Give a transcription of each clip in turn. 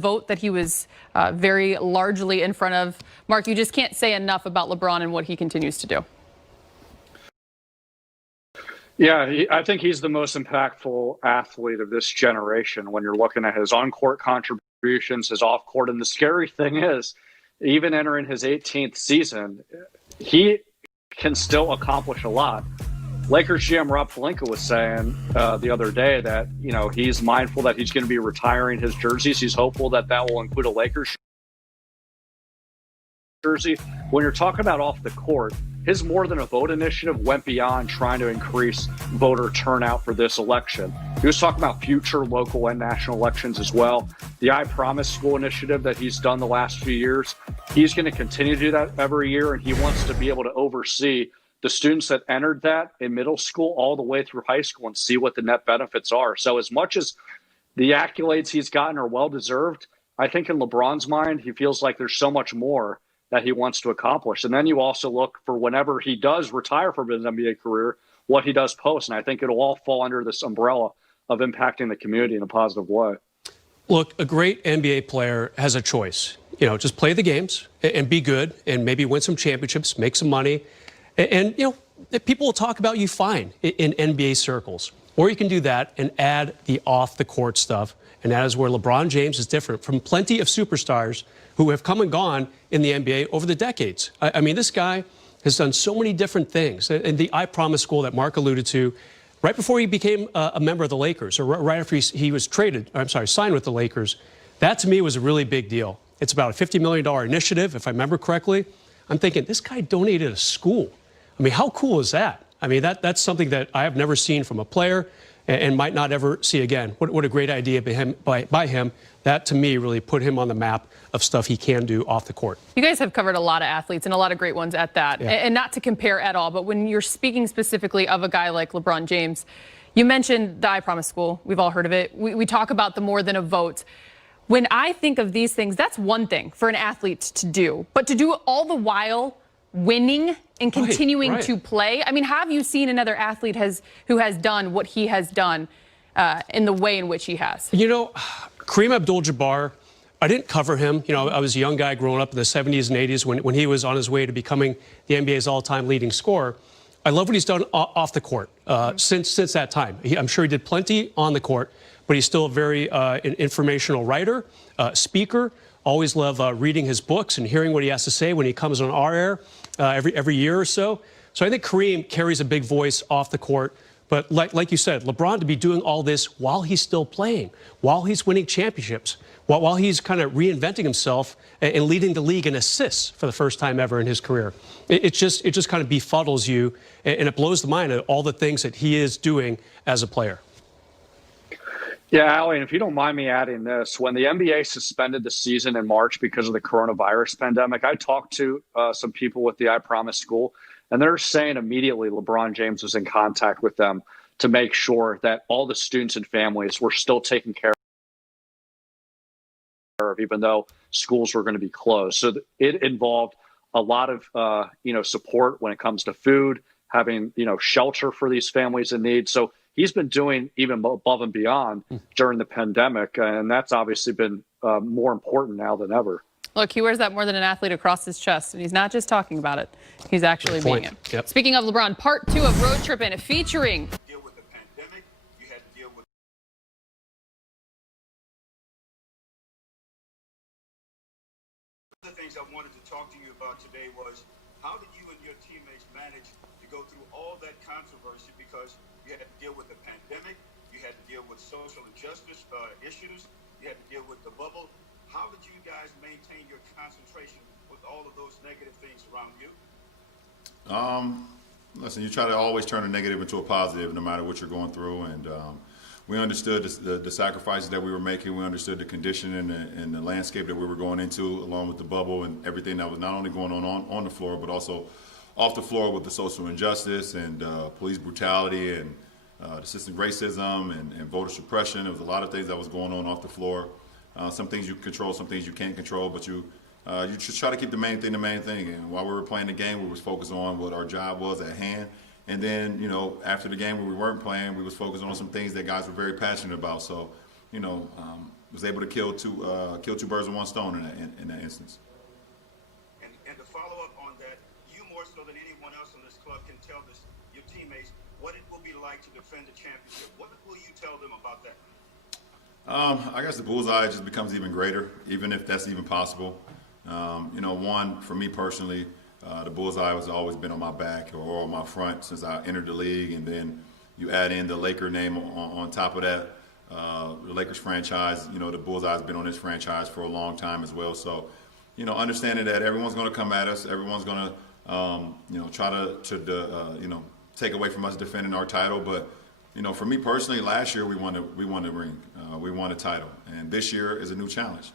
vote that he was very largely in front of. Mark, you just can't say enough about LeBron and what he continues to do. Yeah, I think he's the most impactful athlete of this generation when you're looking at his on-court contributions, his off-court. And the scary thing is, even entering his 18th season, he can still accomplish a lot. Lakers GM Rob Pelinka was saying the other day that, you know, he's mindful that he's going to be retiring his jerseys. He's hopeful that that will include a Lakers jersey. When you're talking about off the court, his More Than a Vote initiative went beyond trying to increase voter turnout for this election. He was talking about future local and national elections as well. The I Promise School initiative that he's done the last few years, he's going to continue to do that every year, and he wants to be able to oversee the students that entered that in middle school all the way through high school and see what the net benefits are. So as much as the accolades he's gotten are well-deserved, I think in LeBron's mind, he feels like there's so much more that he wants to accomplish. And then you also look for whenever he does retire from his NBA career, what he does post. And I think it'll all fall under this umbrella of impacting the community in a positive way. Look, a great NBA player has a choice. You know, just play the games and be good and maybe win some championships, make some money. And you know, people will talk about you fine in NBA circles. Or you can do that and add the off-the-court stuff. And that is where LeBron James is different from plenty of superstars who have come and gone in the NBA over the decades. I mean, this guy has done so many different things. And the I Promise School that Mark alluded to, right before he became a member of the Lakers, or right after he was signed with the Lakers, that to me was a really big deal. It's about a $50 million initiative, if I remember correctly. I'm thinking, this guy donated a school. I mean, how cool is that? I mean, that's something that I have never seen from a player and might not ever see again. What a great idea by him. That, to me, really put him on the map of stuff he can do off the court. You guys have covered a lot of athletes and a lot of great ones at that. Yeah. And not to compare at all, but when you're speaking specifically of a guy like LeBron James, you mentioned the I Promise School. We've all heard of it. We talk about the More Than a Vote. When I think of these things, that's one thing for an athlete to do. But to do it all the while winning and continuing to play. I mean, have you seen another athlete who has done what he has done in the way in which he has? You know, Kareem Abdul-Jabbar, I didn't cover him. You know, I was a young guy growing up in the 70s and 80s when he was on his way to becoming the NBA's all-time leading scorer. I love what he's done off the court since that time. I'm sure he did plenty on the court, but he's still a very informational writer, speaker. Always love reading his books and hearing what he has to say when he comes on our air every year or so. So I think Kareem carries a big voice off the court. But like you said, LeBron to be doing all this while he's still playing, while he's winning championships, while he's kind of reinventing himself and leading the league in assists for the first time ever in his career. It just kind of befuddles you, and it blows the mind of all the things that he is doing as a player. Yeah, Allie, and if you don't mind me adding this, when the NBA suspended the season in March because of the coronavirus pandemic, I talked to some people with the I Promise School, and they're saying immediately LeBron James was in contact with them to make sure that all the students and families were still taken care of, even though schools were going to be closed. So it involved a lot of, support when it comes to food, having, shelter for these families in need. So he's been doing even above and beyond during the pandemic, and that's obviously been more important now than ever. Look, he wears that more than an athlete across his chest, and he's not just talking about it. He's actually being it. Yep. Speaking of LeBron, part 2 of Road Trippin' featuring deal with the pandemic. You had to deal with the things I wanted to talk to you about today was how did you and your teammates manage to go through all that controversy, because you had to deal with the pandemic, you had to deal with social injustice issues, you had to deal with the bubble. How did you guys maintain your concentration with all of those negative things around you? Listen, you try to always turn a negative into a positive no matter what you're going through. And we understood the sacrifices that we were making. We understood the condition and the landscape that we were going into, along with the bubble and everything that was not only going on the floor, but also off the floor with the social injustice and police brutality and systemic racism and voter suppression. There was a lot of things that was going on off the floor. Some things you control, some things you can't control, but you just try to keep the main thing. And while we were playing the game, we was focused on what our job was at hand. And then, after the game when we weren't playing, we was focused on some things that guys were very passionate about. So was able to kill two birds with one stone in that instance. And to follow up on that, you more so than anyone else in this club can tell your teammates what it will be like to defend the championship. What will you tell them about that? I guess the bullseye just becomes even greater, even if that's even possible. One, for me personally, the bullseye has always been on my back or on my front since I entered the league, and then you add in the Laker name on top of that, the Lakers franchise. The bullseye has been on this franchise for a long time as well. So, understanding that everyone's going to come at us, everyone's going to, try to take away from us defending our title. But, for me personally, last year we won the ring, we won a title, and this year is a new challenge.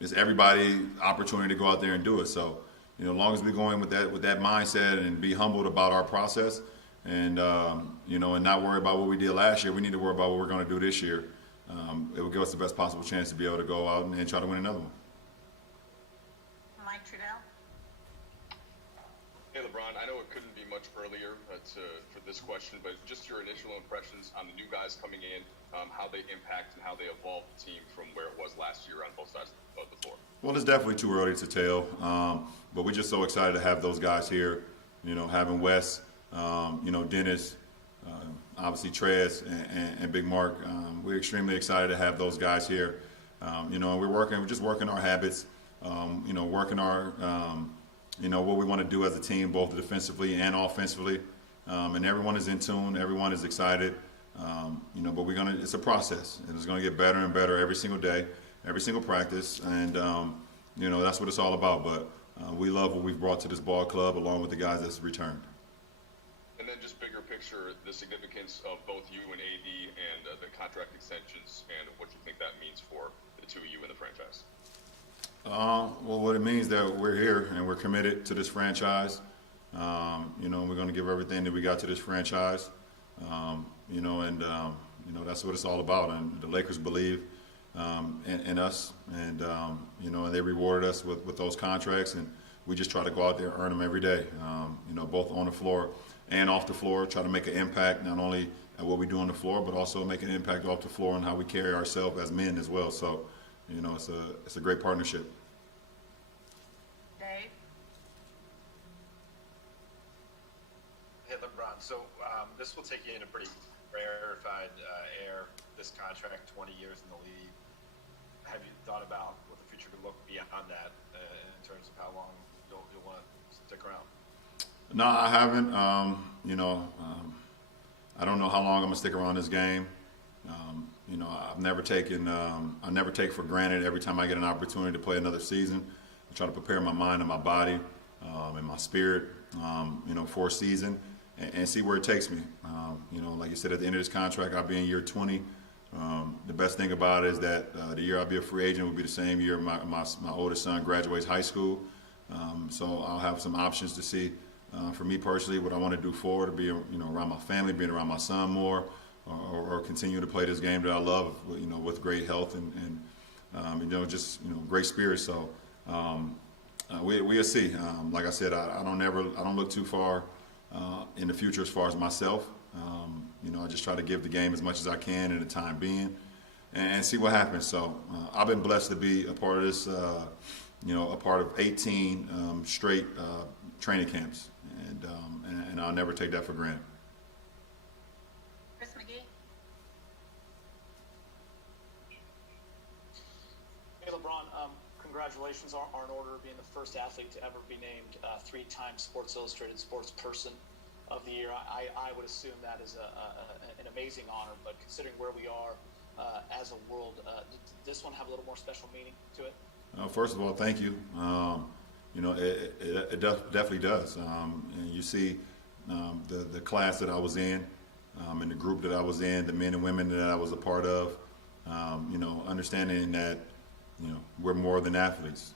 It's everybody's opportunity to go out there and do it. So, as long as we go in with that mindset and be humbled about our process, and and not worry about what we did last year, we need to worry about what we're going to do this year. It will give us the best possible chance to be able to go out and try to win another one. Mike Trudell. Hey, LeBron, I know it couldn't be much earlier for this question, but just your initial impressions on the new guys coming in, how they impact and how they evolve the team from where it was last year on both sides of the floor. Well, it's definitely too early to tell, but we're just so excited to have those guys here. Having Wes, Dennis, obviously Trez and Big Mark. We're extremely excited to have those guys here. And we're just working our habits, working our, what we want to do as a team, both defensively and offensively. And everyone is in tune. Everyone is excited. But it's a process, and it's going to get better and better every single day, every single practice. And, that's what it's all about. But we love what we've brought to this ball club along with the guys that's returned. And then just bigger picture, the significance of both you and AD and the contract extensions and what you think that means for the two of you in the franchise. Well, what it means that we're here and we're committed to this franchise. We're going to give everything that we got to this franchise. That's what it's all about. And the Lakers believe in us, and they rewarded us with those contracts, and we just try to go out there and earn them every day. Both on the floor and off the floor, try to make an impact not only at what we do on the floor, but also make an impact off the floor and how we carry ourselves as men as well. So, it's a great partnership. Dave. Hey, LeBron. So this will take you in a pretty rarefied air, this contract, 20 years in the league. Have you thought about what the future could look beyond that in terms of how long you'll want to stick around? No, I haven't. I don't know how long I'm gonna stick around this game. I've never taken. I never take for granted every time I get an opportunity to play another season. I try to prepare my mind and my body and my spirit, for a season and see where it takes me. Like you said, at the end of this contract, I'll be in year 20. The best thing about it is that the year I'll be a free agent will be the same year my oldest son graduates high school. So I'll have some options to see, for me personally, what I want to do forward, to be around my family, being around my son more, or continue to play this game that I love, with great health and just great spirit. So we'll see. Like I said, I don't look too far in the future as far as myself. I just try to give the game as much as I can in the time being, and see what happens. So I've been blessed to be a part of this, a part of 18 straight training camps, and I'll never take that for granted. Chris McGee. Hey, LeBron, congratulations are in order of being the first athlete to ever be named 3-time Sports Illustrated Sportsperson of the Year. I would assume that is an amazing honor, but considering where we are as a world, does this one have a little more special meaning to it? First of all, thank you. It definitely does. And you see the class that I was in, and the group that I was in, the men and women that I was a part of, understanding that, we're more than athletes,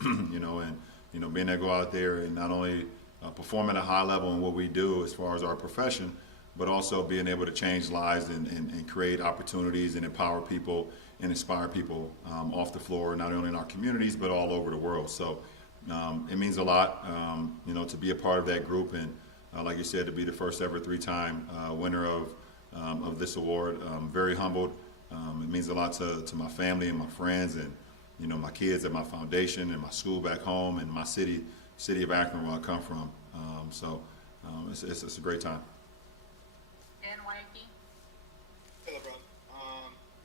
and, being able to go out there and not only perform at a high level in what we do as far as our profession, but also being able to change lives and create opportunities and empower people and inspire people off the floor, not only in our communities, but all over the world. So it means a lot, to be a part of that group, and like you said, to be the first ever 3-time winner of of this award. I'm very humbled. It means a lot to my family and my friends and, you know, my kids at my foundation and my school back home and my city of Akron, where I come from. It's a great time. And Waikiki. Hey, LeBron.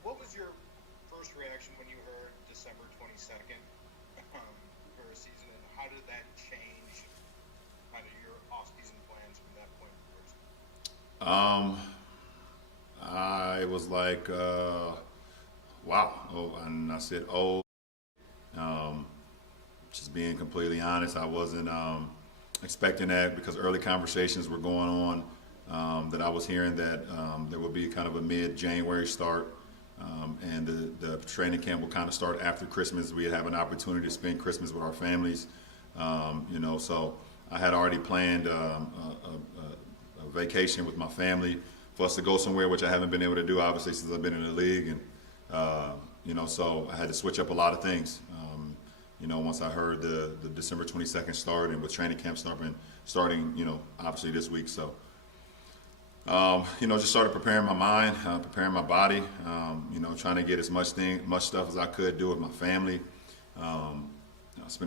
What was your first reaction when you heard December 22nd for a season, and how did that change kind of your off-season plans from that point forward? I was like, wow. Oh, and I said, oh. Just being completely honest, I wasn't expecting that, because early conversations were going on that I was hearing that there would be kind of a mid-January start, and the training camp would kind of start after Christmas. We'd have an opportunity to spend Christmas with our families, you know. So I had already planned a vacation with my family for us to go somewhere, which I haven't been able to do, obviously, since I've been in the league, and you know, so I had to switch up a lot of things. You know, once I heard the December 22nd start, and with training camp starting, you know, obviously this week. So, you know, just started preparing my mind, preparing my body, you know, trying to get as much stuff as I could do with my family.